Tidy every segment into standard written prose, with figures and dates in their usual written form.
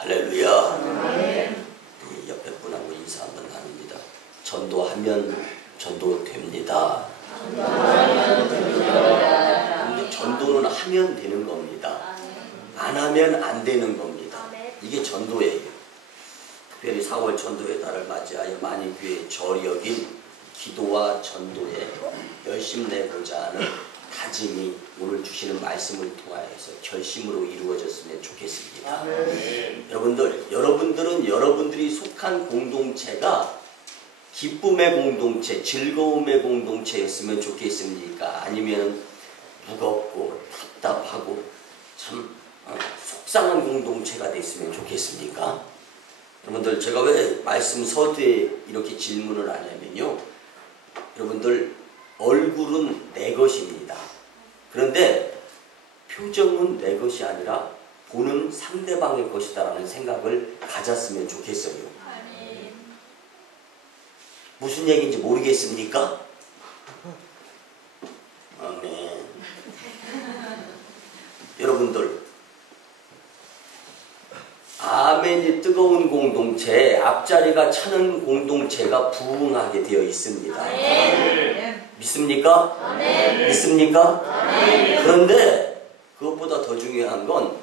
할렐루야. 옆에 분하고 인사 한번 나눕니다. 전도하면 전도됩니다. 근데 전도는 하면 되는 겁니다. 안 하면 안 되는 겁니다. 이게 전도예요. 특별히 4월 전도의 달을 맞이하여 만인교회 저력인 기도와 전도에 열심 내고자 하는 다짐이 오늘 주시는 말씀을 통하여서 결심으로 이루어졌으면 좋겠습니다. 여러분들은 여러분들이 속한 공동체가 기쁨의 공동체, 즐거움의 공동체였으면 좋겠습니까? 아니면 무겁고 답답하고 참 속상한 공동체가 됐으면 좋겠습니까? 여러분들, 제가 왜 말씀 서두에 이렇게 질문을 하냐면요, 여러분들, 얼굴은 내 것입니다. 그런데 표정은 내 것이 아니라 보는 상대방의 것이다라는 생각을 가졌으면 좋겠어요. 무슨 얘기인지 모르겠습니까? 아멘. 여러분들, 아멘이 뜨거운 공동체, 앞자리가 차는 공동체가 부흥하게 되어 있습니다. 아멘. 믿습니까? 아멘. 믿습니까? 아멘. 그런데 그것보다 더 중요한 건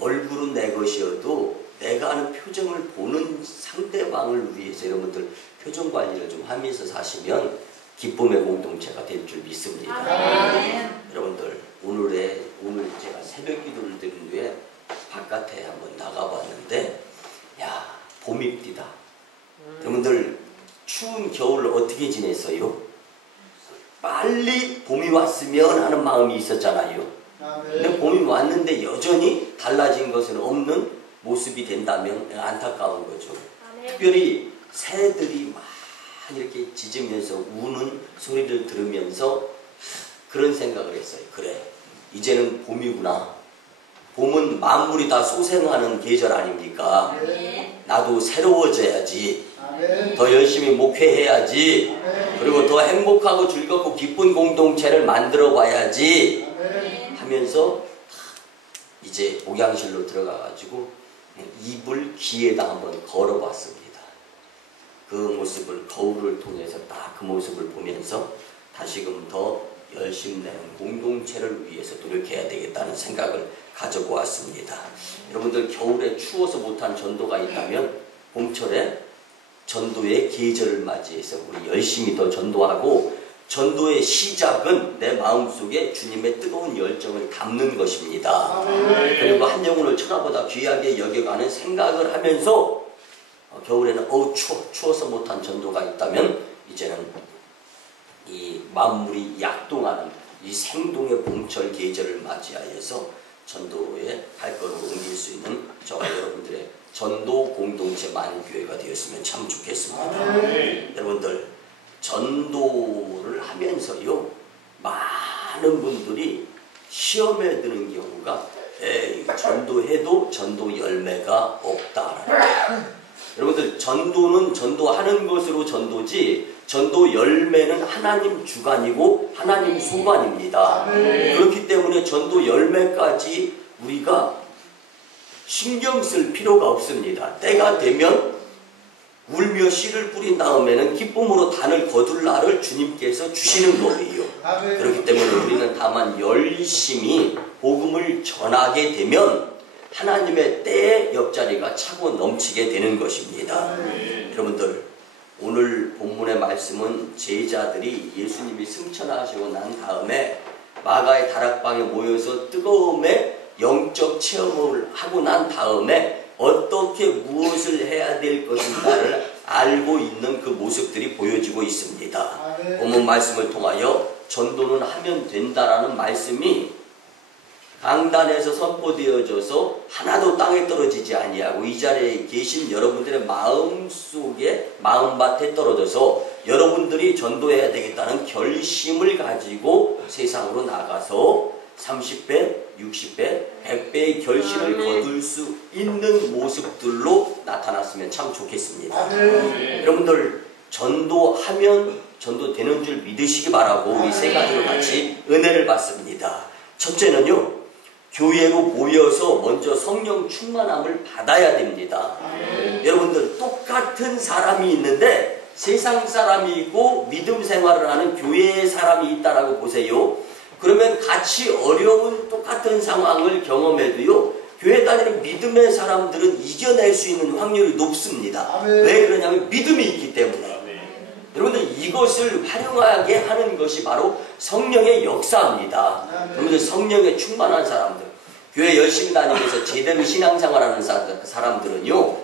얼굴은 내 것이어도 내가 하는 표정을 보는 상대방을 위해서 여러분들 표정 관리를 좀 하면서 사시면 기쁨의 공동체가 될 줄 믿습니다. 아멘. 여러분들, 오늘 제가 새벽 기도를 드린 후에 바깥에 한번 나가봤는데, 야, 봄입니다. 여러분들, 추운 겨울을 어떻게 지냈어요? 빨리 봄이 왔으면 하는 마음이 있었잖아요. 근데 봄이 왔는데 여전히 달라진 것은 없는 모습이 된다면 안타까운 거죠. 특별히 새들이 막 이렇게 짖으면서 우는 소리를 들으면서 그런 생각을 했어요. 그래, 이제는 봄이구나. 봄은 만물이 다 소생하는 계절 아닙니까? 나도 새로워져야지. 더 열심히 목회해야지. 그리고 더 행복하고 즐겁고 기쁜 공동체를 만들어 봐야지 하면서 이제 목양실로 들어가가지고 이불 귀에다 한번 걸어봤습니다. 그 모습을, 거울을 통해서 딱 그 모습을 보면서 다시금 더 열심내는 공동체를 위해서 노력해야 되겠다는 생각을 가져보았습니다. 여러분들, 겨울에 추워서 못한 전도가 있다면 봄철에 전도의 계절을 맞이해서 우리 열심히 더 전도하고, 전도의 시작은 내 마음속에 주님의 뜨거운 열정을 담는 것입니다. 그리고 한 영혼을 천하보다 귀하게 여겨가는 생각을 하면서 겨울에는 추워서 못한 전도가 있다면 이제는 이 만물이 약동하는 이 생동의 봄철 계절을 맞이하여서 전도의 발걸음을 옮길 수 있는 저와 여러분들의 전도 공동체 만인교회가 되었으면 참 좋겠습니다. 여러분들, 전도를 하면서요, 많은 분들이 시험에 드는 경우가 전도해도 전도 열매가 없다. 여러분들, 전도는 전도하는 것으로 전도지 전도 열매는 하나님 주관이고 하나님 소관입니다. 그렇기 때문에 전도 열매까지 우리가 신경 쓸 필요가 없습니다. 때가 되면 울며 씨를 뿌린 다음에는 기쁨으로 단을 거둘 날을 주님께서 주시는 거예요. 그렇기 때문에 우리는 다만 열심히 복음을 전하게 되면 하나님의 때의 옆자리가 차고 넘치게 되는 것입니다. 여러분들, 오늘 본문의 말씀은 제자들이 예수님이 승천하시고 난 다음에 마가의 다락방에 모여서 뜨거움의 영적 체험을 하고 난 다음에 어떻게 무엇을 해야 될 것인가를 알고 있는 그 모습들이 보여지고 있습니다. 본문 말씀을 통하여 전도는 하면 된다라는 말씀이 강단에서 선포되어져서 하나도 땅에 떨어지지 아니하고 이 자리에 계신 여러분들의 마음속에, 마음밭에 떨어져서 여러분들이 전도해야 되겠다는 결심을 가지고 세상으로 나가서 30배, 60배, 100배의 결실을 거둘 수 있는 모습들로 나타났으면 참 좋겠습니다. 여러분들, 전도하면 전도되는 줄 믿으시기 바라고 이 세 가지로 같이 은혜를 받습니다. 첫째는요, 교회로 모여서 먼저 성령 충만함을 받아야 됩니다. 여러분들 똑같은 사람이 있는데 세상 사람이 있고 믿음 생활을 하는 교회의 사람이 있다라고 보세요. 그러면 같이 어려운 똑같은 상황을 경험해도요, 교회 다니는 믿음의 사람들은 이겨낼 수 있는 확률이 높습니다. 왜 그러냐면 믿음이 있기 때문에. 여러분들 이것을 활용하게 하는 것이 바로 성령의 역사입니다. 여러분들 성령에 충만한 사람들, 교회 열심히 다니면서 제대로 신앙생활하는 사람들은요,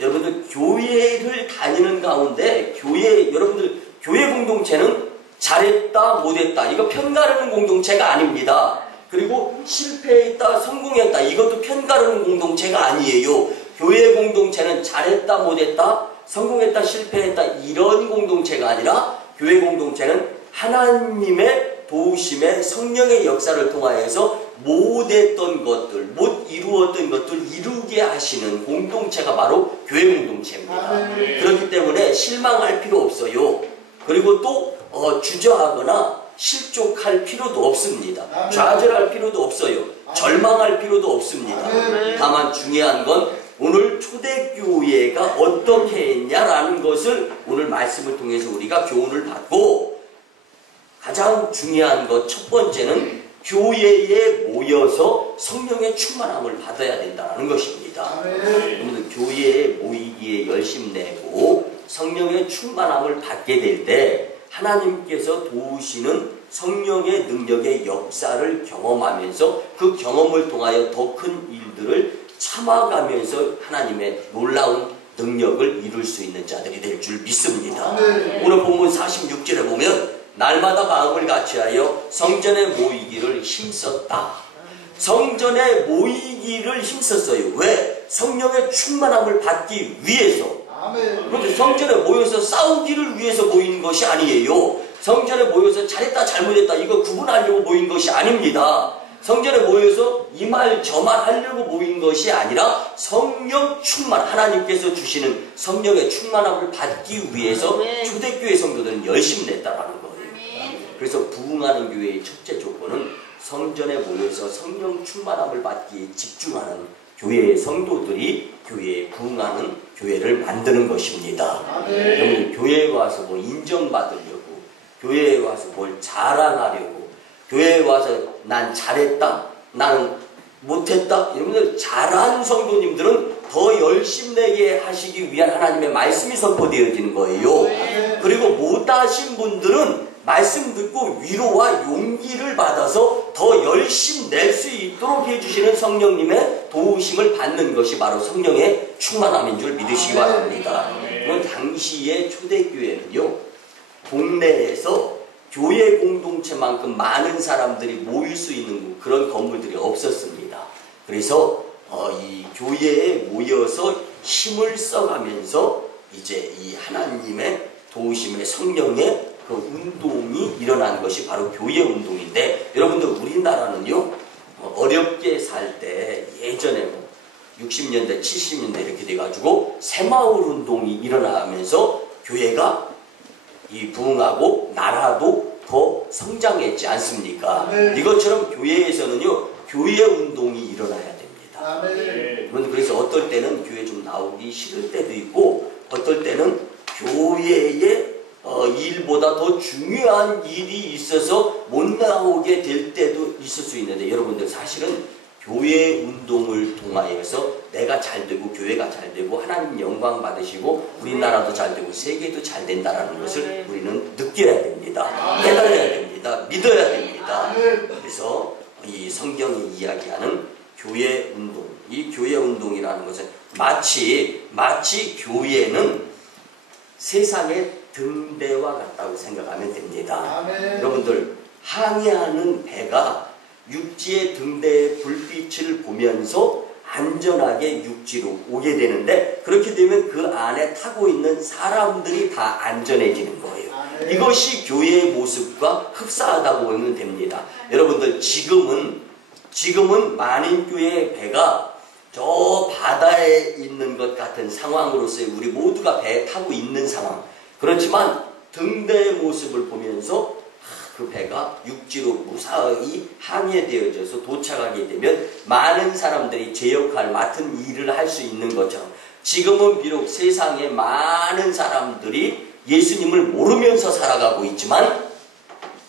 여러분들 교회를 다니는 가운데 여러분들 교회 공동체는 잘했다 못했다 이거 편가르는 공동체가 아닙니다. 그리고 실패했다 성공했다 이것도 편가르는 공동체가 아니에요. 교회 공동체는 잘했다 못했다 성공했다 실패했다 이런 공동체가 아니라 교회 공동체는 하나님의 도우심에 성령의 역사를 통하여서 못했던 것들, 못 이루었던 것들 이루게 하시는 공동체가 바로 교회 공동체입니다. 그렇기 때문에 실망할 필요 없어요. 그리고 또 주저하거나 실족할 필요도 없습니다. 좌절할 필요도 없어요. 절망할 필요도 없습니다. 다만 중요한 건 오늘 초대교회가 어떻게 했냐라는 것을 오늘 말씀을 통해서 우리가 교훈을 받고, 가장 중요한 것 첫 번째는 교회에 모여서 성령의 충만함을 받아야 된다는 것입니다. 오늘 교회에 모이기에 열심 내고 성령의 충만함을 받게 될 때 하나님께서 도우시는 성령의 능력의 역사를 경험하면서 그 경험을 통하여 더 큰 일들을 참아가면서 하나님의 놀라운 능력을 이룰 수 있는 자들이 될 줄 믿습니다. 오늘 본문 46절에 보면 날마다 마음을 같이하여 성전에 모이기를 힘썼다. 성전에 모이기를 힘썼어요. 왜? 성령의 충만함을 받기 위해서. 그런데 성전에 모여서 싸우기를 위해서 모이는 것이 아니에요. 성전에 모여서 잘했다 잘못했다 이거 구분하려고 모인 것이 아닙니다. 성전에 모여서 이 말 저 말 하려고 모인 것이 아니라 성령 충만, 하나님께서 주시는 성령의 충만함을 받기 위해서 초대교회 성도들은 열심히 냈다라는 거예요. 그래서 부흥하는 교회의 첫째 조건은 성전에 모여서 성령 충만함을 받기에 집중하는 교회의 성도들이 교회에 부흥하는 교회를 만드는 것입니다. 여러분 교회에 와서 뭐 인정받으려고, 교회에 와서 뭘 자랑하려고, 교회에 와서 난 잘했다, 나는 못했다, 여러분들 잘한 성도님들은 더 열심내게 하시기 위한 하나님의 말씀이 선포되어지는 거예요. 그리고 못하신 분들은 말씀 듣고 위로와 용기를 받아서 더 열심 낼 수 있도록 해주시는 성령님의 도우심을 받는 것이 바로 성령의 충만함인 줄 믿으시기 바랍니다. 그런 당시의 초대교회는요, 동네에서 교회 공동체만큼 많은 사람들이 모일 수 있는 그런 건물들이 없었습니다. 그래서 이 교회에 모여서 힘을 써가면서 이제 이 하나님의 도우심의 성령의 그 운동이 일어난 것이 바로 교회 운동인데, 여러분들 우리나라는요 어렵게 살 때 예전에 60년대 70년대 이렇게 돼가지고 새마을 운동이 일어나면서 교회가 이 부흥하고 나라도 더 성장했지 않습니까? 이것처럼 교회에서는요 교회 운동이 일어나야 됩니다. 그런데 그래서 어떨 때는 교회 좀 나오기 싫을 때도 있고, 어떨 때는 교회에 일보다 더 중요한 일이 있어서 못 나오게 될 때도 있을 수 있는데, 여러분들 사실은 교회 운동을 통하여서 내가 잘 되고 교회가 잘 되고 하나님 영광 받으시고 우리나라도 잘 되고 세계도 잘 된다는 것을 우리는 느껴야 됩니다. 깨달아야 됩니다. 믿어야 됩니다. 그래서 이 성경이 이야기하는 교회 운동, 이 교회 운동이라는 것은 마치 교회는 세상의 등대와 같다고 생각하면 됩니다. 여러분들 항해하는 배가 육지의 등대의 불빛을 보면서 안전하게 육지로 오게 되는데, 그렇게 되면 그 안에 타고 있는 사람들이 다 안전해지는 거예요. 이것이 교회의 모습과 흡사하다고 보면 됩니다. 여러분들 지금은 만인교회의 배가 저 바다에 있는 것 같은 상황으로서 우리 모두가 배에 타고 있는 상황. 그렇지만 등대의 모습을 보면서 그 배가 육지로 무사히 항해되어져서 도착하게 되면 많은 사람들이 제 역할 맡은 일을 할 수 있는 것처럼 지금은 비록 세상에 많은 사람들이 예수님을 모르면서 살아가고 있지만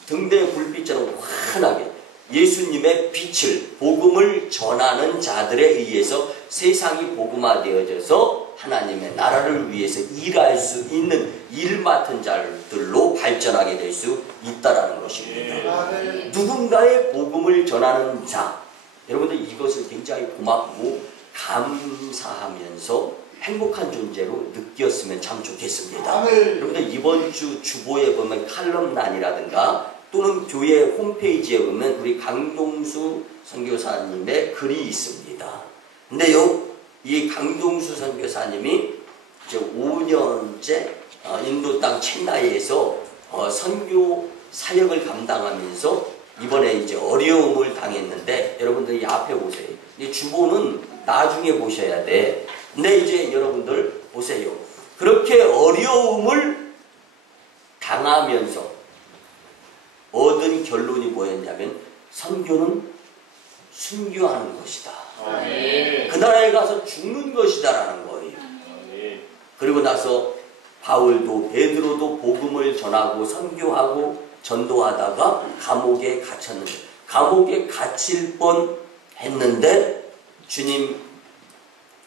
등대의 불빛처럼 환하게 예수님의 빛을 복음을 전하는 자들에 의해서 세상이 복음화되어져서 하나님의 나라를 위해서 일할 수 있는 일 맡은 자들로 발전하게 될 수 있다라는 것입니다. 누군가의 복음을 전하는 자, 여러분들 이것을 굉장히 고맙고 감사하면서 행복한 존재로 느꼈으면 참 좋겠습니다. 여러분들 이번 주 주보에 보면 칼럼란이라든가 또는 교회 홈페이지에 보면 우리 강동수 선교사님의 글이 있습니다. 근데요, 이 강동수 선교사님이 이제 5년째 인도 땅 첸나이에서 선교 사역을 감당하면서 이번에 이제 어려움을 당했는데, 여러분들 이 앞에 보세요. 이 주보는 나중에 보셔야 돼. 근데 이제 여러분들 보세요. 그렇게 어려움을 당하면서 얻은 결론이 뭐였냐면 선교는 순교하는 것이다. 그 나라에 가서 죽는 것이다라는 거예요. 그리고 나서 바울도 베드로도 복음을 전하고 선교하고 전도하다가 감옥에 갇혔는데, 감옥에 갇힐 뻔 했는데 주님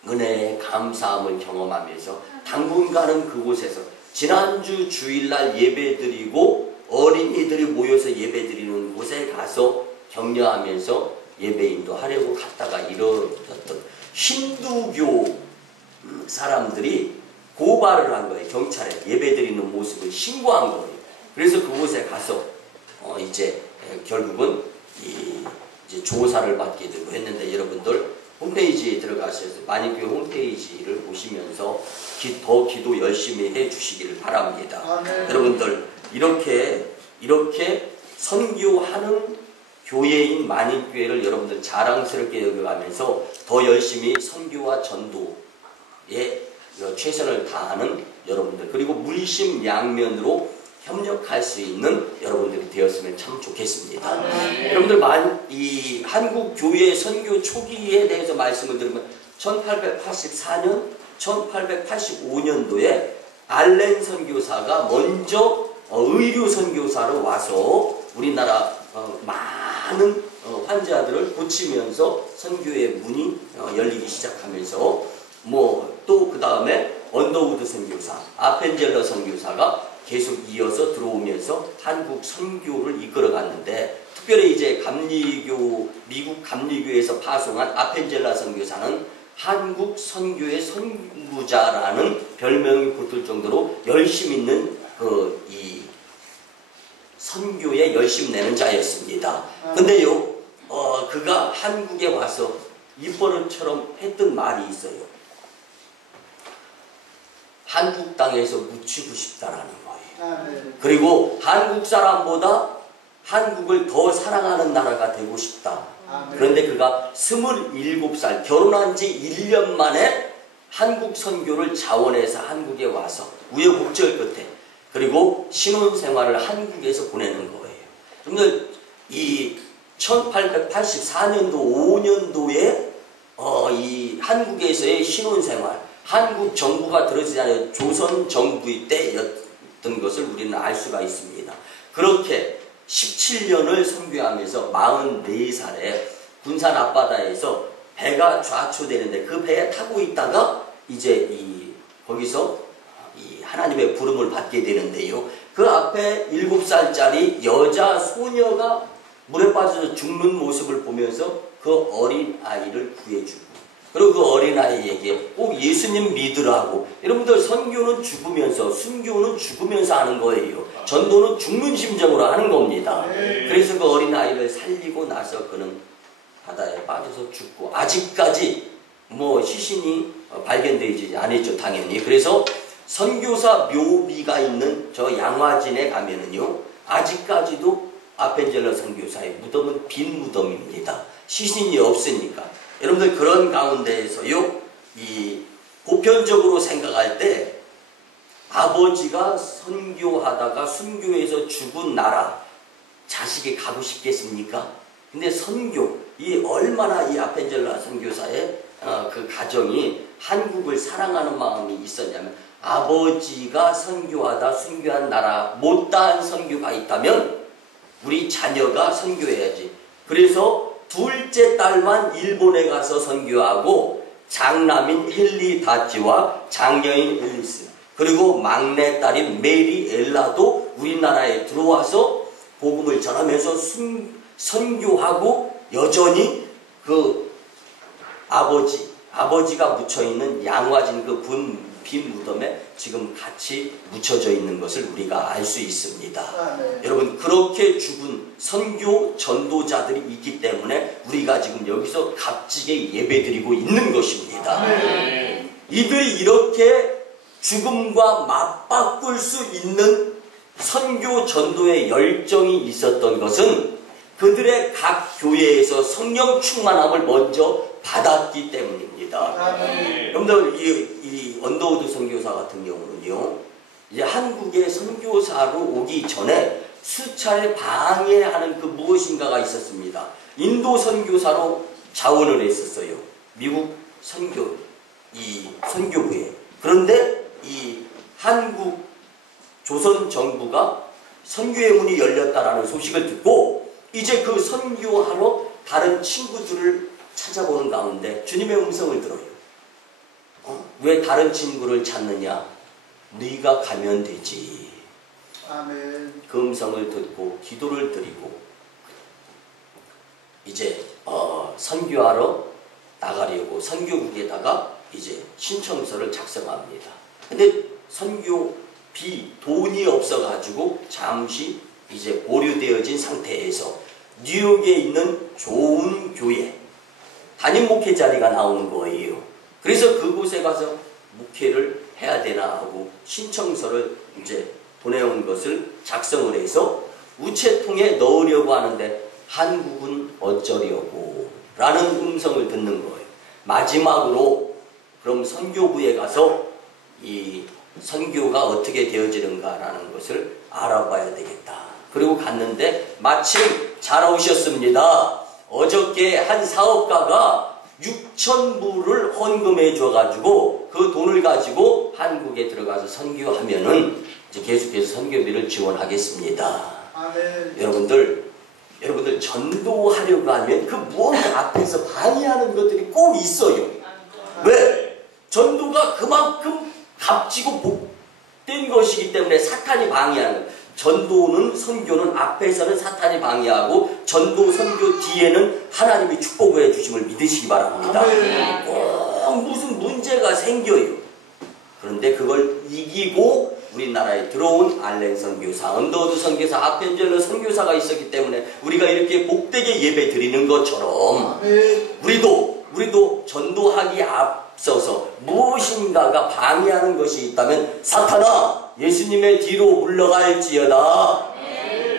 은혜의 감사함을 경험하면서 당분간은 그곳에서 지난주 주일날 예배드리고 어린이들이 모여서 예배드리는 곳에 가서 격려하면서 예배인도 하려고 갔다가 이루어졌던 힌두교 사람들이 고발을 한 거예요. 경찰에 예배드리는 모습을 신고한 거예요. 그래서 그곳에 가서 이제 결국은 이제 조사를 받게 되고 했는데, 여러분들 홈페이지에 들어가셔서 만인교회 홈페이지를 보시면서 더 기도 열심히 해 주시기를 바랍니다. 여러분들 이렇게 선교하는 교회인 만인교회를 여러분들 자랑스럽게 여겨가면서 더 열심히 선교와 전도에 최선을 다하는 여러분들, 그리고 물심양면으로 협력할 수 있는 여러분들이 되었으면 참 좋겠습니다. 여러분들 이 한국 교회 선교 초기에 대해서 말씀을 드리면 1884년, 1885년도에 알렌 선교사가 먼저 의료 선교사로 와서 우리나라 많은 환자들을 고치면서 선교의 문이 열리기 시작하면서 또 그 다음에 언더우드 선교사, 아펜젤러 선교사가 계속 이어서 들어오면서 한국 선교를 이끌어갔는데, 특별히 이제 미국 감리교에서 파송한 아펜젤러 선교사는 한국 선교의 선구자라는 별명이 붙을 정도로 열심 있는 이 선교에 열심 내는 자였습니다. 근데요, 그가 한국에 와서 입버릇처럼 했던 말이 있어요. 한국 땅에서 묻히고 싶다라는 거예요. 그리고 한국 사람보다 한국을 더 사랑하는 나라가 되고 싶다. 그런데 그가 27살 결혼한 지 1년 만에 한국 선교를 자원해서 한국에 와서 우여곡절 끝에, 그리고 신혼생활을 한국에서 보내는 거예요. 그런데 이 1884년도 5년도에 이 한국에서의 신혼생활, 한국 정부가 들어지지 않은 조선 정부의 때였던 것을 우리는 알 수가 있습니다. 그렇게 17년을 선교하면서 44살에 군산 앞바다에서 배가 좌초되는데, 그 배에 타고 있다가 이제 거기서 하나님의 부름을 받게 되는데요. 그 앞에 7살짜리 여자 소녀가 물에 빠져서 죽는 모습을 보면서 그 어린 아이를 구해주고, 그리고 그 어린아이에게 꼭 예수님 믿으라고. 여러분들 선교는 죽으면서, 순교는 죽으면서 하는 거예요. 전도는 죽는 심정으로 하는 겁니다. 그래서 그 어린아이를 살리고 나서 그는 바다에 빠져서 죽고, 아직까지 시신이 발견되지 않았죠, 당연히. 그래서 선교사 묘비가 있는 저 양화진에 가면은요, 아직까지도 아펜젤러 선교사의 무덤은 빈 무덤입니다. 시신이 없으니까. 여러분들 그런 가운데에서요, 보편적으로 생각할 때 아버지가 선교하다가 순교해서 죽은 나라, 자식이 가고 싶겠습니까? 근데 선교, 이 얼마나 이 아펜젤라 선교사의 그 가정이 한국을 사랑하는 마음이 있었냐면, 아버지가 선교하다 순교한 나라 못다한 선교가 있다면 우리 자녀가 선교해야지. 그래서 둘째 딸만 일본에 가서 선교하고, 장남인 헨리 다찌와 장녀인 앨리스, 그리고 막내 딸인 메리 엘라도 우리나라에 들어와서 복음을 전하면서 선교하고, 여전히 그 아버지가 묻혀있는 양화진 그 빈 무덤에 지금 같이 묻혀져 있는 것을 우리가 알 수 있습니다. 네. 여러분, 그렇게 죽은 선교 전도자들이 있기 때문에 우리가 지금 여기서 값지게 예배드리고 있는 것입니다. 네. 이들이 이렇게 죽음과 맞바꿀 수 있는 선교 전도의 열정이 있었던 것은 그들의 각 교회에서 성령 충만함을 먼저 받았기 때문입니다. 네. 여러분들, 이 언더우드 선교사 같은 경우는요, 이제 한국에 선교사로 오기 전에 수차례 방해하는 그 무엇인가가 있었습니다. 인도 선교사로 자원을 했었어요. 미국 선교부에. 그런데 이 한국 조선 정부가 선교의 문이 열렸다라는 소식을 듣고 이제 그 선교하러 다른 친구들을 찾아보는 가운데 주님의 음성을 들어요. 왜 다른 친구를 찾느냐? 네가 가면 되지. 아멘. 그 음성을 듣고 기도를 드리고 이제 선교하러 나가려고 선교국에다가 이제 신청서를 작성합니다. 근데 선교비 돈이 없어가지고 잠시 이제 보류되어진 상태에서 뉴욕에 있는 좋은 교회 담임 목회 자리가 나오는 거예요. 그래서 그곳에 가서 목회를 해야 되나 하고 신청서를 이제 보내온 것을 작성을 해서 우체통에 넣으려고 하는데 한국은 어쩌려고 라는 음성을 듣는 거예요. 마지막으로 그럼 선교부에 가서 이 선교가 어떻게 되어지는가라는 것을 알아봐야 되겠다. 그리고 갔는데 마침 잘 오셨습니다. 어저께 한 사업가가 6,000불을 헌금해 줘가지고 그 돈을 가지고 한국에 들어가서 선교하면은 이제 계속해서 선교비를 지원하겠습니다. 아멘. 여러분들 전도하려고 하면 그 무언가 앞에서 방해하는 것들이 꼭 있어요. 왜? 전도가 그만큼 값지고 복된 것이기 때문에 사탄이 방해하는 거예요. 전도는 선교는 앞에서는 사탄이 방해하고 전도 선교 뒤에는 하나님이 축복을 해주심을 믿으시기 바랍니다. 꼭 무슨 문제가 생겨요. 그런데 그걸 이기고 우리나라에 들어온 알렌 선교사, 언더우드 선교사, 아펜젤러 선교사가 있었기 때문에 우리가 이렇게 복되게 예배 드리는 것처럼 우리도 전도하기 앞서서 무엇인가가 방해하는 것이 있다면 사탄아 예수님의 뒤로 물러갈지어다.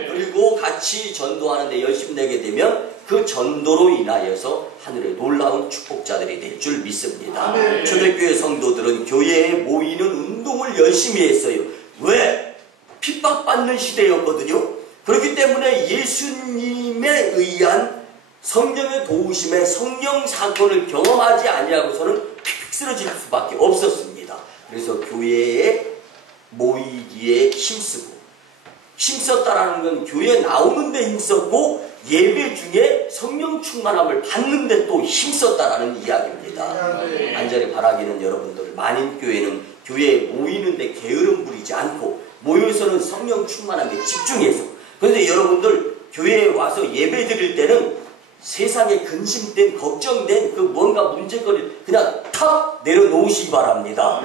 그리고 같이 전도하는데 열심 내게 되면 그 전도로 인하여서 하늘의 놀라운 축복자들이 될 줄 믿습니다. 초대교회 성도들은 교회에 모이는 운동을 열심히 했어요. 왜? 핍박받는 시대였거든요. 그렇기 때문에 예수님에 의한 성령의 도우심에 성령 사건을 경험하지 아니하고서는 픽 쓰러질 수밖에 없었습니다. 그래서 교회에 모이기에 힘썼다라는 건 교회에 나오는데 힘썼고 예배 중에 성령 충만함을 받는데 또 힘썼다라는 이야기입니다. 간절히 바라기는 여러분들, 만인교회는 교회에 모이는데 게으름 부리지 않고 모여서는 성령 충만함에 집중해서, 그런데 여러분들 교회에 와서 예배 드릴 때는 세상에 근심된 걱정된 그 뭔가 문제거리를 그냥 탁 내려놓으시기 바랍니다.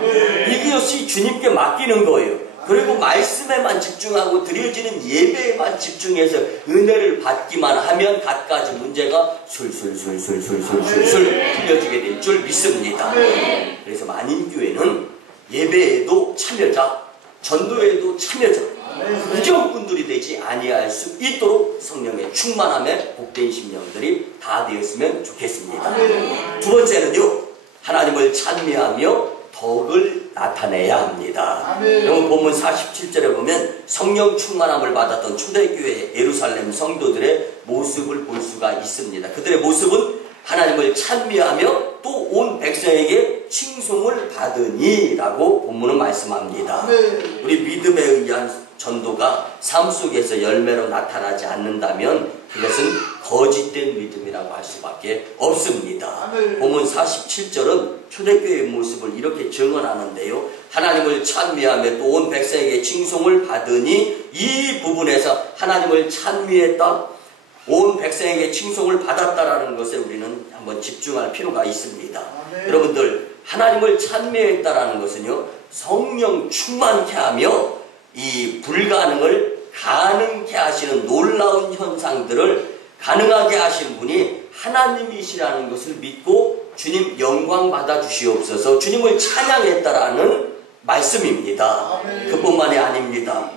이것이 주님께 맡기는 거예요. 그리고 말씀에만 집중하고 드려지는 예배에만 집중해서 은혜를 받기만 하면 갖가지 문제가 술술술술술술술 풀려지게 될 줄 믿습니다. 그래서 만인교회는 예배에도 참여자, 전도에도 참여자, 부정꾼들이 되지 아니할 수 있도록 성령의 충만함에 복된 심령들이 다 되었으면 좋겠습니다. 두 번째는요, 하나님을 찬미하며 덕을 나타내야 합니다. 아멘. 여러분 본문 47절에 보면 성령 충만함을 받았던 초대교회 예루살렘 성도들의 모습을 볼 수가 있습니다. 그들의 모습은 하나님을 찬미하며 또 온 백성에게 칭송을 받으니 라고 본문은 말씀합니다. 아멘. 우리 믿음에 의한 전도가 삶 속에서 열매로 나타나지 않는다면 그것은 거짓된 믿음이라고 할 수밖에 없습니다. 아멘. 본문 47절은 초대교회의 모습을 이렇게 증언하는데요. 하나님을 찬미하며 또 온 백성에게 칭송을 받으니 이 부분에서 하나님을 찬미했다, 온 백성에게 칭송을 받았다라는 것에 우리는 한번 집중할 필요가 있습니다. 아멘. 여러분들, 하나님을 찬미했다라는 것은요, 성령 충만케 하며 이 불가능을 가능케 하시는 놀라운 현상들을 가능하게 하신 분이 하나님이시라는 것을 믿고 주님 영광 받아 주시옵소서, 주님을 찬양했다라는 말씀입니다. 아멘. 그뿐만이 아닙니다.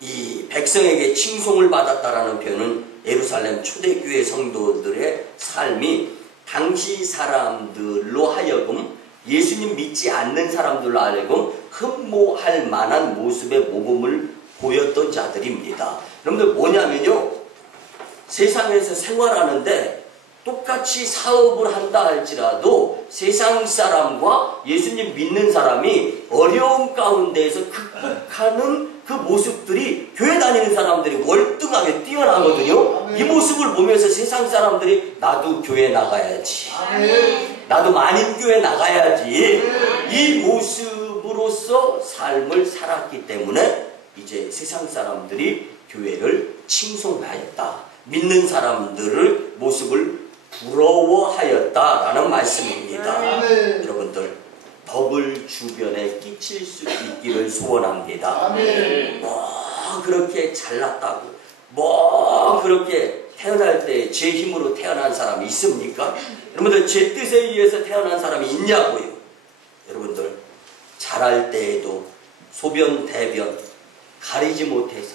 이 백성에게 칭송을 받았다라는 표현은 예루살렘 초대교회 성도들의 삶이 당시 사람들로 하여금, 예수님 믿지 않는 사람들로 하여금 흠모할 만한 모습의 모범을 보였던 자들입니다. 여러분들 뭐냐면요, 세상에서 생활하는데 똑같이 사업을 한다 할지라도 세상 사람과 예수님 믿는 사람이 어려운 가운데에서 극복하는 그 모습들이 교회 다니는 사람들이 월등하게 뛰어나거든요. 아멘. 이 모습을 보면서 세상 사람들이 나도 교회 나가야지, 아멘. 나도 만인교회 나가야지, 이 모습으로서 삶을 살았기 때문에 이제 세상 사람들이 교회를 칭송하였다, 믿는 사람들의 모습을 부러워하였다라는 말씀입니다. 아멘. 여러분들, 덕을 주변에 끼칠 수 있기를 소원합니다. 아멘. 뭐 그렇게 잘났다고, 뭐 그렇게 태어날 때 제 힘으로 태어난 사람이 있습니까? 여러분들, 제 뜻에 의해서 태어난 사람이 있냐고요. 여러분들, 자랄 때에도 소변 대변 가리지 못해서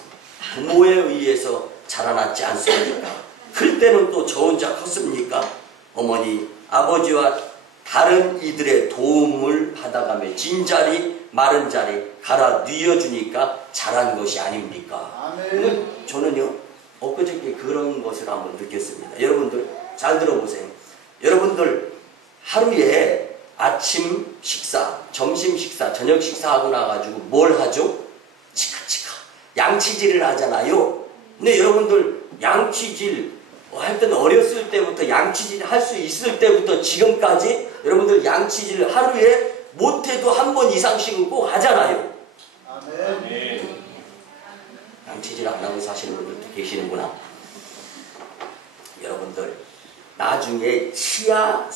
부모에 의해서 자라났지 않습니까? 클 때는 또 저 혼자 컸습니까? 어머니, 아버지와 다른 이들의 도움을 받아가며 진자리 마른 자리 갈아 뉘어주니까 자란 것이 아닙니까? 아멘. 저는요, 엊그저께 그런 것을 한번 느꼈습니다. 여러분들 잘 들어보세요. 여러분들 하루에 아침 식사, 점심 식사, 저녁 식사하고 나가지고 뭘 하죠? 치카치카 양치질을 하잖아요. 근데 여러분들 양치질 하여튼 어렸을 때부터 양치질 할 수 있을 때부터 지금까지 여러분들 양치질 하루에 못해도 한 번 이상씩은 꼭 하잖아요. 아멘. 양치질 안 하고 사시는 분들도 계시는구나. 여러분들, 나중에 치아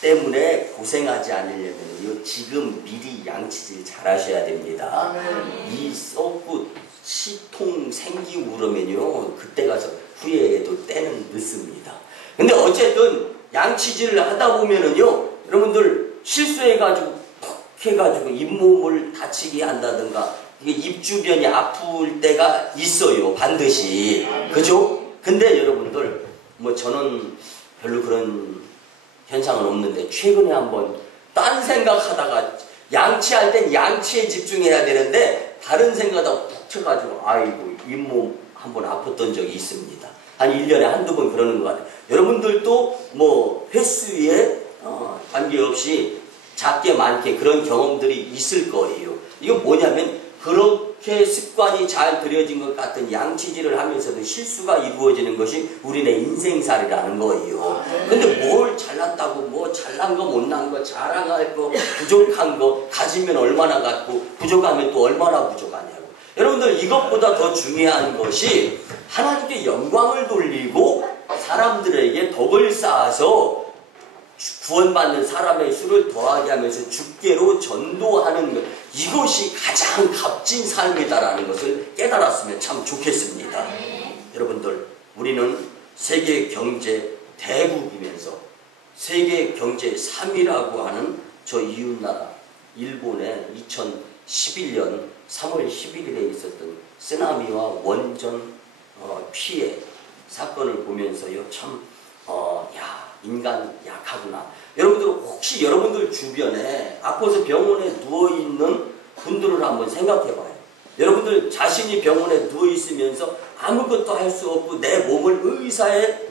때문에 고생하지 않으려면 지금 미리 양치질 잘 하셔야 됩니다. 아멘. 이 썩고 치통 생기고 그러면요, 그때 가서 후회해도 때는 늦습니다. 근데 어쨌든 양치질을 하다 보면은요, 여러분들 실수해가지고 푹 해가지고 잇몸을 다치게 한다든가 이게 입 주변이 아플 때가 있어요, 반드시. 그죠? 근데 여러분들, 뭐 저는 별로 그런 현상은 없는데 최근에 한번 딴 생각하다가, 양치할 땐 양치에 집중해야 되는데 다른 생각하다가 푹 쳐가지고 아이고 잇몸 한번 아팠던 적이 있습니다. 한 1년에 한두 번 그러는 것 같아요. 여러분들도 뭐 횟수에 관계없이 작게 많게 그런 경험들이 있을 거예요. 이건 뭐냐면, 그렇게 습관이 잘 들여진 것 같은 양치질을 하면서도 실수가 이루어지는 것이 우리네 인생살이라는 거예요. 근데 뭘 잘났다고, 뭐 잘난 거 못난 거, 자랑할 거, 부족한 거, 가지면 얼마나 갖고 부족하면 또 얼마나 부족하냐고. 여러분들, 이것보다 더 중요한 것이 하나님께 영광을 돌리고 사람들에게 덕을 쌓아서 구원받는 사람의 수를 더하게 하면서 주께로 전도하는 것, 이것이 가장 값진 삶이다라는 것을 깨달았으면 참 좋겠습니다. 여러분들, 우리는 세계 경제 대국이면서 세계 경제 3위라고 하는 저 이웃나라 일본의 2011년 3월 11일에 있었던 쓰나미와 원전 피해 사건을 보면서요, 참 인간 약하구나. 여러분들 혹시 여러분들 주변에 아파서 병원에 누워있는 분들을 한번 생각해봐요. 여러분들 자신이 병원에 누워있으면서 아무것도 할 수 없고 내 몸을 의사의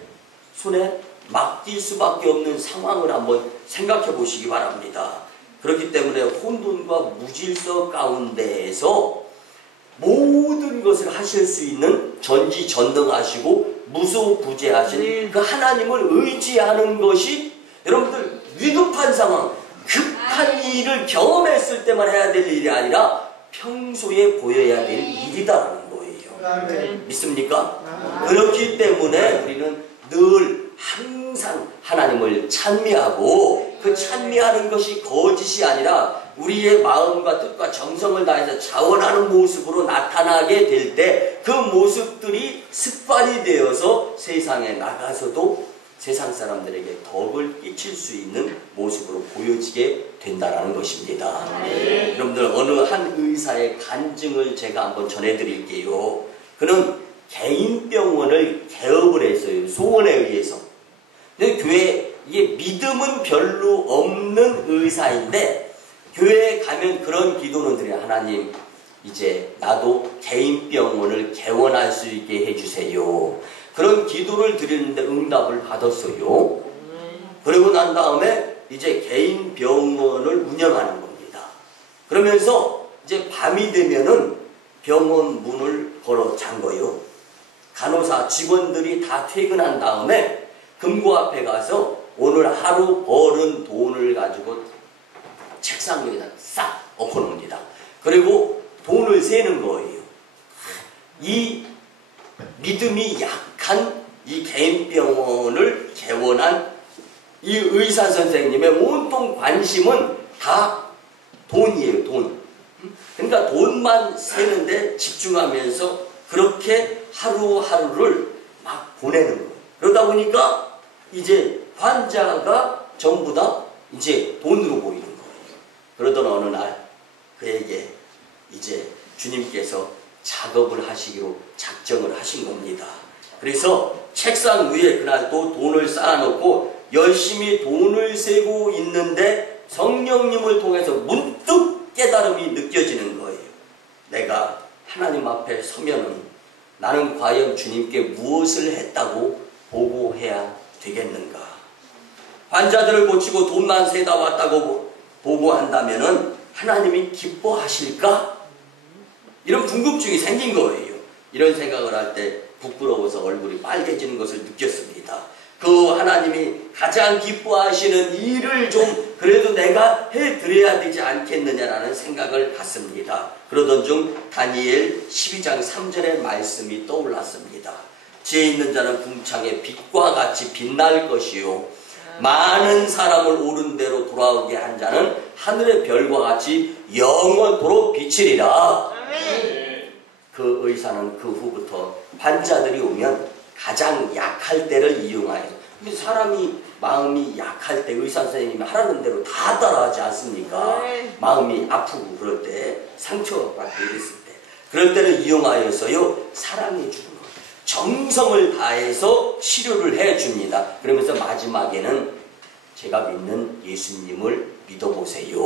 손에 맡길 수밖에 없는 상황을 한번 생각해 보시기 바랍니다. 그렇기 때문에 혼돈과 무질서 가운데에서 모든 것을 하실 수 있는 전지전능하시고 무소부재하신 그 하나님을 의지하는 것이 여러분들 위급한 상황, 급한 일을 경험했을 때만 해야 될 일이 아니라 평소에 보여야 될 일이다라는 거예요. 믿습니까? 그렇기 때문에 우리는 늘 항상 하나님을 찬미하고 그 찬미하는 것이 거짓이 아니라 우리의 마음과 뜻과 정성을 다해서 자원하는 모습으로 나타나게 될 때 그 모습들이 습관이 되어서 세상에 나가서도 세상 사람들에게 덕을 끼칠 수 있는 모습으로 보여지게 된다는 것입니다. 여러분들 어느 한 의사의 간증을 제가 한번 전해드릴게요. 그는 개인병원을 개업을 했어요. 소원에 의해서. 근데 교회 이게 믿음은 별로 없는 의사인데 교회에 가면 그런 기도는 드려요. 하나님 이제 나도 개인병원을 개원할 수 있게 해주세요. 그런 기도를 드리는데 응답을 받았어요. 그리고 난 다음에 이제 개인 병원을 운영하는 겁니다. 그러면서 이제 밤이 되면은 병원 문을 걸어 잠궈요. 간호사 직원들이 다 퇴근한 다음에 금고 앞에 가서 오늘 하루 벌은 돈을 가지고 책상 위에다 싹 엎어놓습니다. 그리고 돈을 세는 거예요. 이 믿음이 약한 이 개인병원을 개원한 이 의사 선생님의 온통 관심은 다 돈이에요. 돈. 그러니까 돈만 세는데 집중하면서 그렇게 하루하루를 막 보내는 거예요. 그러다 보니까 이제 환자가 전부 다 이제 돈으로 보이는 거예요. 그러던 어느 날 그에게 이제 주님께서 작업을 하시기로 작정을 하신 겁니다. 그래서 책상 위에 그날도 돈을 쌓아놓고 열심히 돈을 세고 있는데 성령님을 통해서 문득 깨달음이 느껴지는 거예요. 내가 하나님 앞에 서면은 나는 과연 주님께 무엇을 했다고 보고해야 되겠는가? 환자들을 고치고 돈만 세다 왔다고 보고한다면은 하나님이 기뻐하실까? 이런 궁금증이 생긴 거예요. 이런 생각을 할 때 부끄러워서 얼굴이 빨개지는 것을 느꼈습니다. 그 하나님이 가장 기뻐하시는 일을 좀 그래도 내가 해드려야 되지 않겠느냐라는 생각을 갖습니다. 그러던 중 다니엘 12장 3절의 말씀이 떠올랐습니다. 지혜 있는 자는 궁창의 빛과 같이 빛날 것이요 많은 사람을 옳은 대로 돌아오게 한 자는 하늘의 별과 같이 영원토록 비치리라. 그 의사는 그 후부터 환자들이 오면 가장 약할 때를 이용하여서, 사람이 마음이 약할 때 의사 선생님이 하라는 대로 다 따라하지 않습니까? 마음이 아프고 그럴 때, 상처받고 이랬을 때, 그럴 때를 이용하여서요 사랑해 주는 거예요. 정성을 다해서 치료를 해줍니다. 그러면서 마지막에는 제가 믿는 예수님을 믿어보세요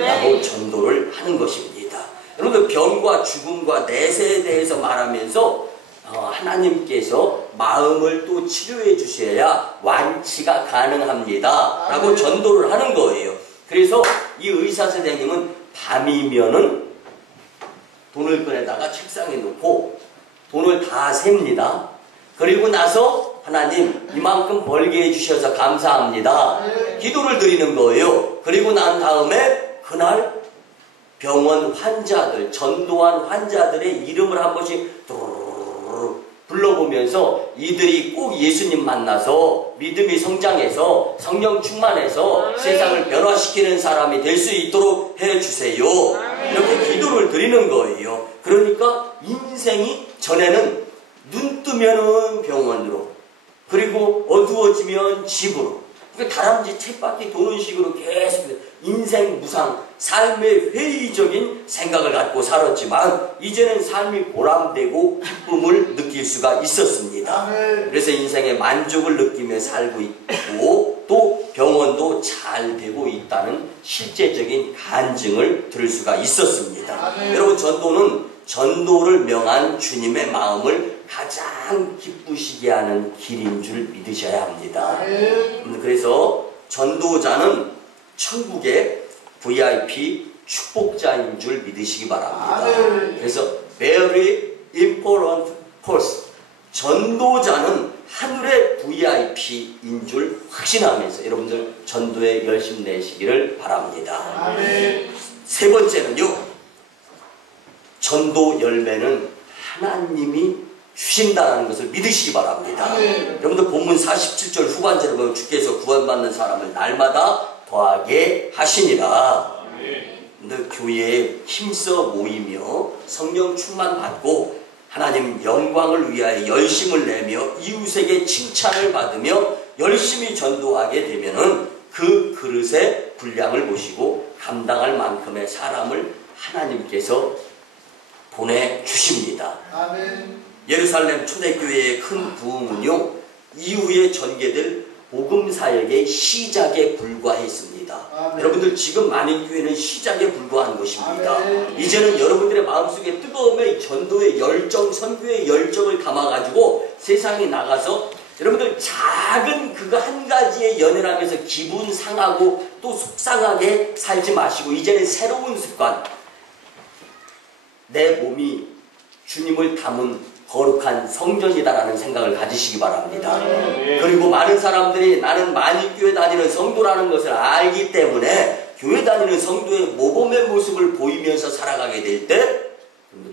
라고 전도를 하는 것입니다. 여러분들 병과 죽음과 내세에 대해서 말하면서 하나님께서 마음을 또 치료해 주셔야 완치가 가능합니다 라고 전도를 하는 거예요. 그래서 이 의사 선생님은 밤이면은 돈을 꺼내다가 책상에 놓고 돈을 다 셉니다. 그리고 나서 하나님 이만큼 벌게 해주셔서 감사합니다 기도를 드리는 거예요. 그리고 난 다음에 그날 병원 환자들, 전도한 환자들의 이름을 한 번씩 불러보면서 이들이 꼭 예수님 만나서 믿음이 성장해서 성령 충만해서 세상을 변화시키는 사람이 될 수 있도록 해주세요. 이렇게 기도를 드리는 거예요. 그러니까 인생이 전에는 눈 뜨면은 병원으로, 그리고 어두워지면 집으로, 다람쥐 쳇바퀴 도는 식으로 계속 인생 무상, 삶의 회의적인 생각을 갖고 살았지만 이제는 삶이 보람되고 기쁨을 느낄 수가 있었습니다. 그래서 인생의 만족을 느끼며 살고 있고 또 병원도 잘 되고 있다는 실제적인 간증을 들을 수가 있었습니다. 여러분, 전도는 전도를 명한 주님의 마음을 가장 기쁘시게 하는 길인 줄 믿으셔야 합니다. 그래서 전도자는 천국의 VIP 축복자인 줄 믿으시기 바랍니다. 그래서 very important person, 전도자는 하늘의 VIP인 줄 확신하면서 여러분들 전도에 열심 내시기를 바랍니다. 세 번째는요, 전도 열매는 하나님이 주신다는 것을 믿으시기 바랍니다. 여러분들 본문 47절 후반절에 보면 주께서 구원받는 사람을 날마다 더하게 하시니라. 여러분들 교회에 힘써 모이며 성령 충만 받고 하나님 영광을 위하여 열심을 내며 이웃에게 칭찬을 받으며 열심히 전도하게 되면은 그 그릇의 분량을 보시고 감당할 만큼의 사람을 하나님께서 보내주십니다. 예루살렘 초대교회의 큰 부흥은요, 이후에 전개될 복음사역의 시작에 불과했습니다. 여러분들 지금 많은 교회는 시작에 불과한 것입니다. 이제는 여러분들의 마음속에 뜨거움의 전도의 열정, 선교의 열정을 담아가지고 세상에 나가서 여러분들 작은 그거 한 가지에 연연하면서 기분 상하고 또 속상하게 살지 마시고 이제는 새로운 습관, 내 몸이 주님을 담은 거룩한 성전이다라는 생각을 가지시기 바랍니다. 그리고 많은 사람들이 나는 많이 교회 다니는 성도라는 것을 알기 때문에 교회 다니는 성도의 모범의 모습을 보이면서 살아가게 될 때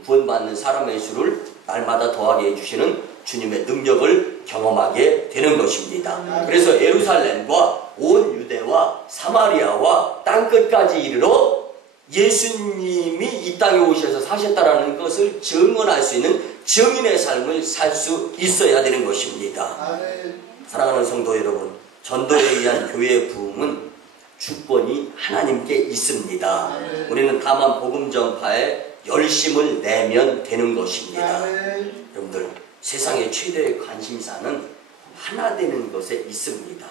구원받는 사람의 수를 날마다 더하게 해주시는 주님의 능력을 경험하게 되는 것입니다. 그래서 예루살렘과 온 유대와 사마리아와 땅끝까지 이르러 예수님이 이 땅에 오셔서 사셨다라는 것을 증언할 수 있는 증인의 삶을 살 수 있어야 되는 것입니다. 사랑하는 성도 여러분, 전도에 의한 교회의 부흥은 주권이 하나님께 있습니다. 우리는 다만 복음 전파에 열심을 내면 되는 것입니다. 여러분들, 세상의 최대의 관심사는 하나 되는 것에 있습니다.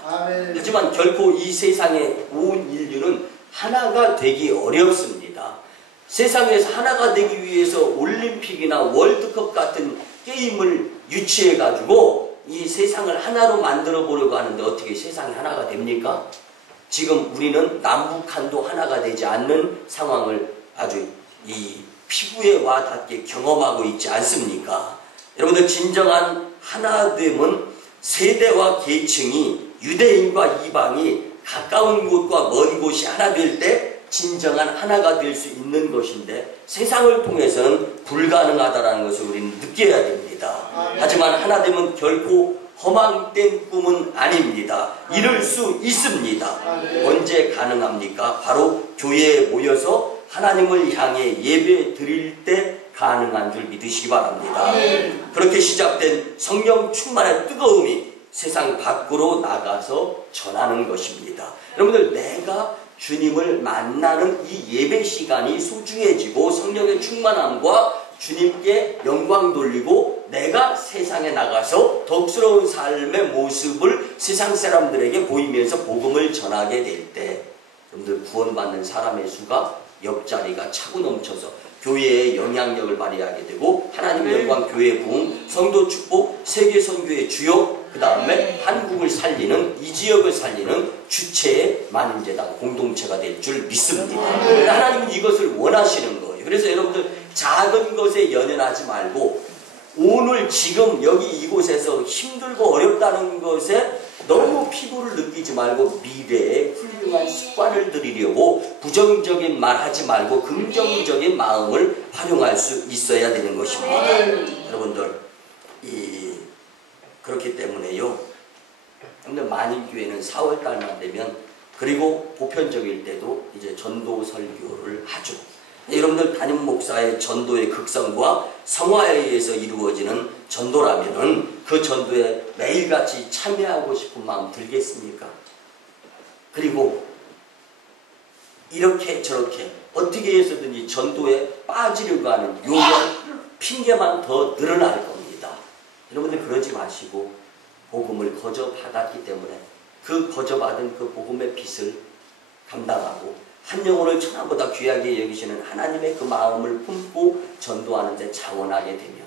하지만 결코 이 세상의 온 인류는 하나가 되기 어렵습니다. 세상에서 하나가 되기 위해서 올림픽이나 월드컵 같은 게임을 유치해가지고 이 세상을 하나로 만들어 보려고 하는데 어떻게 세상이 하나가 됩니까? 지금 우리는 남북한도 하나가 되지 않는 상황을 아주 이 피부에 와 닿게 경험하고 있지 않습니까? 여러분들, 진정한 하나됨은 세대와 계층이 유대인과 이방이 가까운 곳과 먼 곳이 하나 될 때 진정한 하나가 될 수 있는 것인데 세상을 통해서는 불가능하다는 것을 우리는 느껴야 됩니다. 하지만 하나됨은 결코 허망된 꿈은 아닙니다. 이룰 수 있습니다. 언제 가능합니까? 바로 교회에 모여서 하나님을 향해 예배 드릴 때 가능한 줄 믿으시기 바랍니다. 그렇게 시작된 성령 충만의 뜨거움이 세상 밖으로 나가서 전하는 것입니다. 여러분들, 내가 주님을 만나는 이 예배 시간이 소중해지고 성령의 충만함과 주님께 영광 돌리고 내가 세상에 나가서 덕스러운 삶의 모습을 세상 사람들에게 보이면서 복음을 전하게 될 때 여러분들, 구원받는 사람의 수가 옆자리가 차고 넘쳐서 교회의 영향력을 발휘하게 되고 하나님의 영광, 교회 부흥, 성도 축복, 세계 선교의 주역, 그 다음에 한국을 살리는, 이 지역을 살리는 주체의 만인제당 공동체가 될 줄 믿습니다. 하나님은 이것을 원하시는 거예요. 그래서 여러분들, 작은 것에 연연하지 말고 오늘 지금 여기 이곳에서 힘들고 어렵다는 것에 너무 피부를 느끼지 말고 미래에 훌륭한 습관을 들이려고 부정적인 말 하지 말고 긍정적인 마음을 활용할 수 있어야 되는 것입니다. 여러분들, 그렇기 때문에요, 근데 만인교회는 4월달만 되면, 그리고 보편적일 때도 이제 전도 설교를 하죠. 여러분들, 담임 목사의 전도의 극성과 성화에 의해서 이루어지는 전도라면은 그 전도에 매일같이 참여하고 싶은 마음 들겠습니까? 그리고 이렇게 저렇게 어떻게 해서든지 전도에 빠지려고 하는 요구한 핑계만 더 늘어날 겁니다. 여러분들 그러지 마시고 복음을 거저 받았기 때문에 그 거저 받은 그 복음의 빚을 감당하고 한 영혼을 천하보다 귀하게 여기시는 하나님의 그 마음을 품고 전도하는 데 자원하게 되면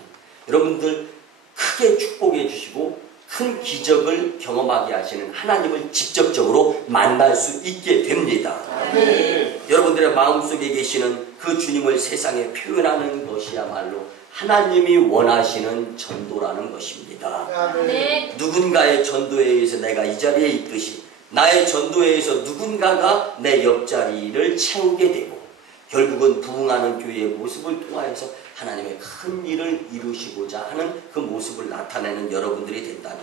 여러분들 크게 축복해 주시고 큰 기적을 경험하게 하시는 하나님을 직접적으로 만날 수 있게 됩니다. 네. 여러분들의 마음속에 계시는 그 주님을 세상에 표현하는 것이야말로 하나님이 원하시는 전도라는 것입니다. 네. 누군가의 전도에 의해서 내가 이 자리에 있듯이 나의 전도에 의해서 누군가가 내 옆자리를 채우게 되고 결국은 부흥하는 교회의 모습을 통하여서 하나님의 큰 일을 이루시고자 하는 그 모습을 나타내는 여러분들이 된다면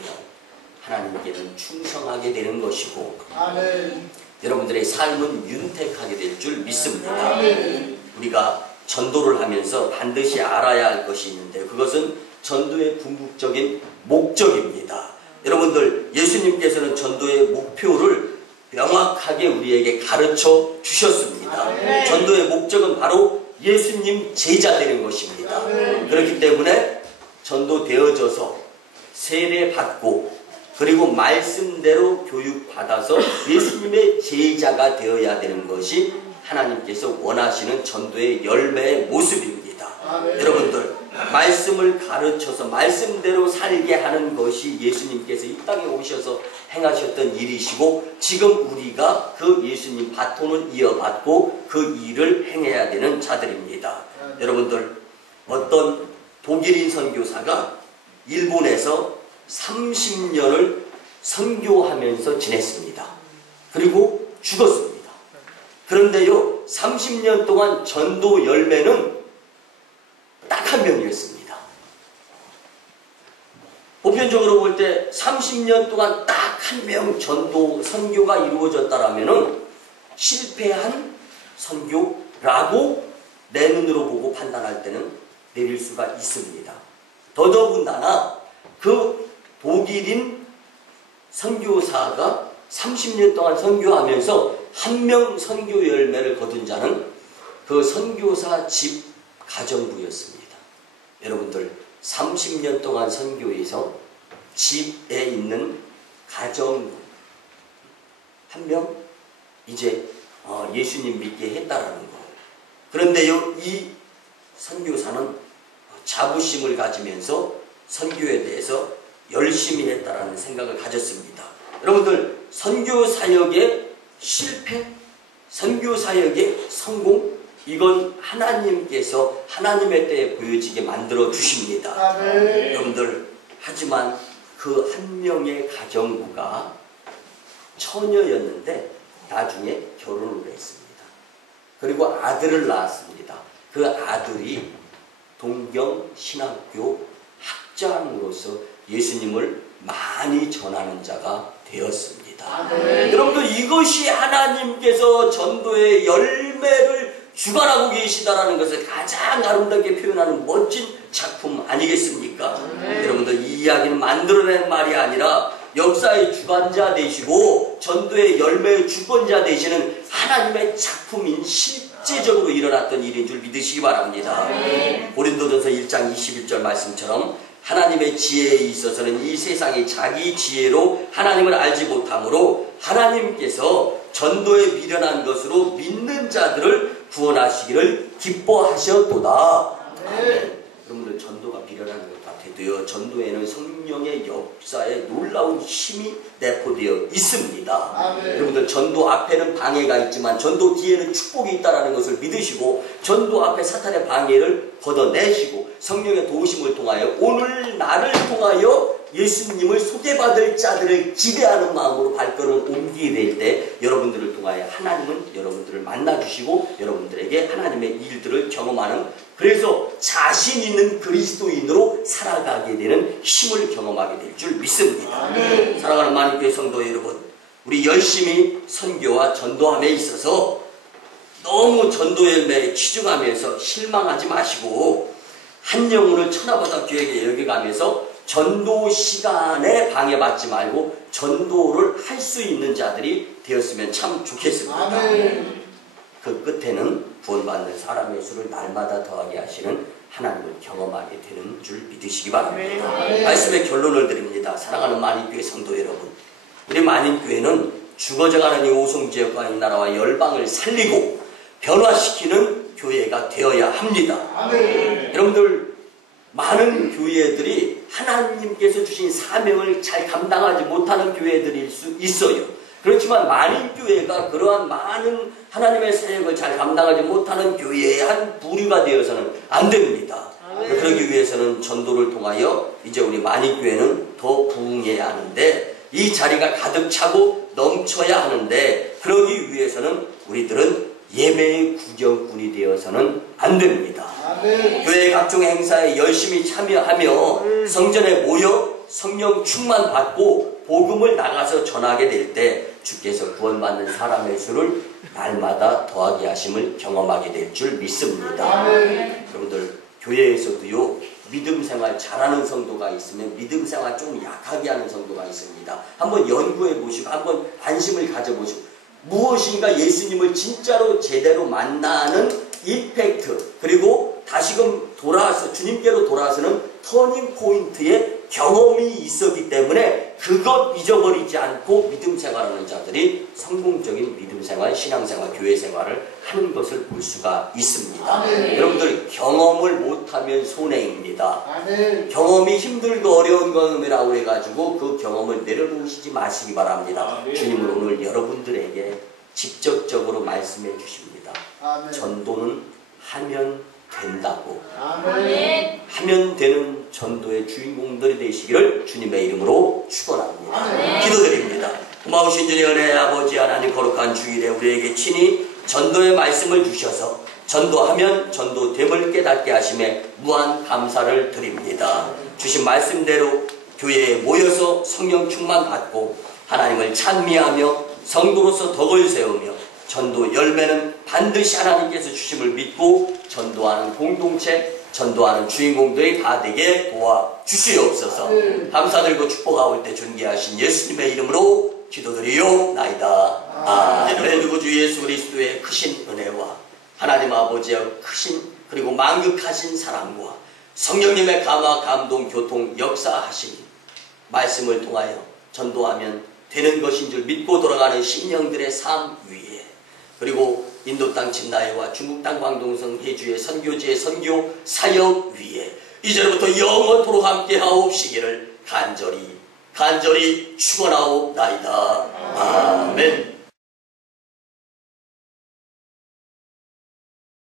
하나님께는 충성하게 되는 것이고 아멘. 여러분들의 삶은 윤택하게 될 줄 믿습니다. 아멘. 우리가 전도를 하면서 반드시 알아야 할 것이 있는데 그것은 전도의 궁극적인 목적입니다. 여러분들 예수님께서는 전도의 목표를 명확하게 우리에게 가르쳐 주셨습니다. 아멘. 전도의 목적은 바로 예수님 제자 되는 것입니다. 아멘. 그렇기 때문에 전도되어져서 세례받고 그리고 말씀대로 교육받아서 예수님의 제자가 되어야 되는 것이 하나님께서 원하시는 전도의 열매의 모습입니다. 아멘. 여러분들 말씀을 가르쳐서 말씀대로 살게 하는 것이 예수님께서 이 땅에 오셔서 행하셨던 일이시고 지금 우리가 그 예수님 바톤을 이어받고 그 일을 행해야 되는 자들입니다. 여러분들 어떤 독일인 선교사가 일본에서 30년을 선교하면서 지냈습니다. 그리고 죽었습니다. 그런데요 30년 동안 전도 열매는 딱 한 명이었습니다. 보편적으로 볼 때 30년 동안 딱 한 명 전도 선교가 이루어졌다라면은 실패한 선교라고 내 눈으로 보고 판단할 때는 내릴 수가 있습니다. 더더군다나 그 독일인 선교사가 30년 동안 선교하면서 한 명 선교 열매를 거둔 자는 그 선교사 집 가정부였습니다. 여러분들 30년 동안 선교해서 집에 있는 가정부 한 명 이제 예수님 믿게 했다라는 거. 그런데요 이 선교사는 자부심을 가지면서 선교에 대해서 열심히 했다라는 생각을 가졌습니다. 여러분들 선교사역의 실패, 선교사역의 성공 이건 하나님께서 하나님의 때에 보여지게 만들어 주십니다. 아멘. 여러분들 하지만 그 한 명의 가정부가 처녀였는데 나중에 결혼을 했습니다. 그리고 아들을 낳았습니다. 그 아들이 동경신학교 학장으로서 예수님을 많이 전하는 자가 되었습니다. 아멘. 여러분들 이것이 하나님께서 전도의 열매를 주관하고 계시다라는 것을 가장 아름답게 표현하는 멋진 작품 아니겠습니까? 여러분들 이 이야기는 만들어낸 말이 아니라 역사의 주관자 되시고 전도의 열매의 주권자 되시는 하나님의 작품인 실제적으로 일어났던 일인 줄 믿으시기 바랍니다. 고린도전서 1장 21절 말씀처럼 하나님의 지혜에 있어서는 이 세상이 자기 지혜로 하나님을 알지 못하므로 하나님께서 전도에 미련한 것으로 믿는 자들을 구원하시기를 기뻐하셨도다. 아멘. 여러분들 전도가 미련한 것 같아도요 전도에는 성령의 역사에 놀라운 힘이 내포되어 있습니다. 아멘. 여러분들 전도 앞에는 방해가 있지만 전도 뒤에는 축복이 있다는 것을 믿으시고 전도 앞에 사탄의 방해를 걷어내시고 성령의 도우심을 통하여 오늘 나를 통하여 예수님을 소개받을 자들을 기대하는 마음으로 발걸음을 옮기게 될 때 여러분들을 통하여 하나님은 여러분들을 만나주시고 여러분들에게 하나님의 일들을 경험하는 그래서 자신 있는 그리스도인으로 살아가게 되는 힘을 경험하게 될 줄 믿습니다. 아멘. 사랑하는 만인교회 성도 여러분, 우리 열심히 선교와 전도함에 있어서 너무 전도 열매에 치중하면서 실망하지 마시고 한 영혼을 천하보다 귀하게 여겨가면서 전도 시간에 방해받지 말고 전도를 할 수 있는 자들이 되었으면 참 좋겠습니다. 아멘. 그 끝에는 구원받는 사람의 수를 날마다 더하게 하시는 하나님을 경험하게 되는 줄 믿으시기 바랍니다. 말씀의 결론을 드립니다. 사랑하는 만인교회 성도 여러분, 우리 만인교회는 죽어져가는 이 오송지역과 이 나라와 열방을 살리고 변화시키는 교회가 되어야 합니다. 여러분들, 많은 교회들이 하나님께서 주신 사명을 잘 감당하지 못하는 교회들일 수 있어요. 그렇지만 만인교회가 그러한 많은 하나님의 사역을 잘 감당하지 못하는 교회의 한 부류가 되어서는 안 됩니다. 그러기 위해서는 전도를 통하여 이제 우리 만인교회는 더 부흥해야 하는데, 이 자리가 가득 차고 넘쳐야 하는데, 그러기 위해서는 우리들은 예배의 구경꾼이 되어서는 안 됩니다. 교회의 각종 행사에 열심히 참여하며 성전에 모여 성령 충만 받고 복음을 나가서 전하게 될 때 주께서 구원받는 사람의 수를 날마다 더하게 하심을 경험하게 될 줄 믿습니다. 여러분들, 교회에서도요, 믿음 생활 잘하는 성도가 있으면 믿음 생활 좀 약하게 하는 성도가 있습니다. 한번 연구해 보시고 한번 관심을 가져보시고, 무엇인가 예수님을 진짜로 제대로 만나는 임팩트, 그리고 다시금 돌아와서 주님께로 돌아서는 터닝 포인트의 경험이 있었기 때문에 그것 잊어버리지 않고 믿음 생활하는 자들이 성공적인 믿음 생활, 신앙 생활, 교회 생활을 하는 것을 볼 수가 있습니다. 여러분들, 경험을 못하면 손해입니다. 경험이 힘들고 어려운 경험이라고 해가지고 그 경험을 내려놓으시지 마시기 바랍니다. 주님은 오늘 여러분들에게 직접적으로 말씀해 주십니다. 전도는 하면 된다고. 하면 되는 전도의 주인공들이 되시기를 주님의 이름으로 축원합니다. 기도드립니다. 고마우신 주의 은혜의 아버지 하나님, 거룩한 주일에 우리에게 친히 전도의 말씀을 주셔서 전도하면 전도됨을 깨닫게 하심에 무한 감사를 드립니다. 주신 말씀대로 교회에 모여서 성령 충만 받고 하나님을 찬미하며 성도로서 덕을 세우며 전도 열매는 반드시 하나님께서 주심을 믿고 전도하는 공동체, 전도하는 주인공들이 다 되게 도와주시옵소서. 감사드리고 축복하올 때 존귀하신 예수님의 이름으로 기도드리옵나이다. 아멘. 그리고 주 예수 그리스도의 크신 은혜와 하나님 아버지의 크신 그리고 만극하신 사랑과 성령님의 감화, 감동, 교통, 역사하시니 말씀을 통하여 전도하면 되는 것인 줄 믿고 돌아가는 심령들의 삶 위에, 그리고 인도 땅 진나이와 중국 땅 광동성 해주의 선교지의 선교 사역 위에 이제부터 영원토록 함께 하옵시기를 간절히 축원하옵나이다. 아멘.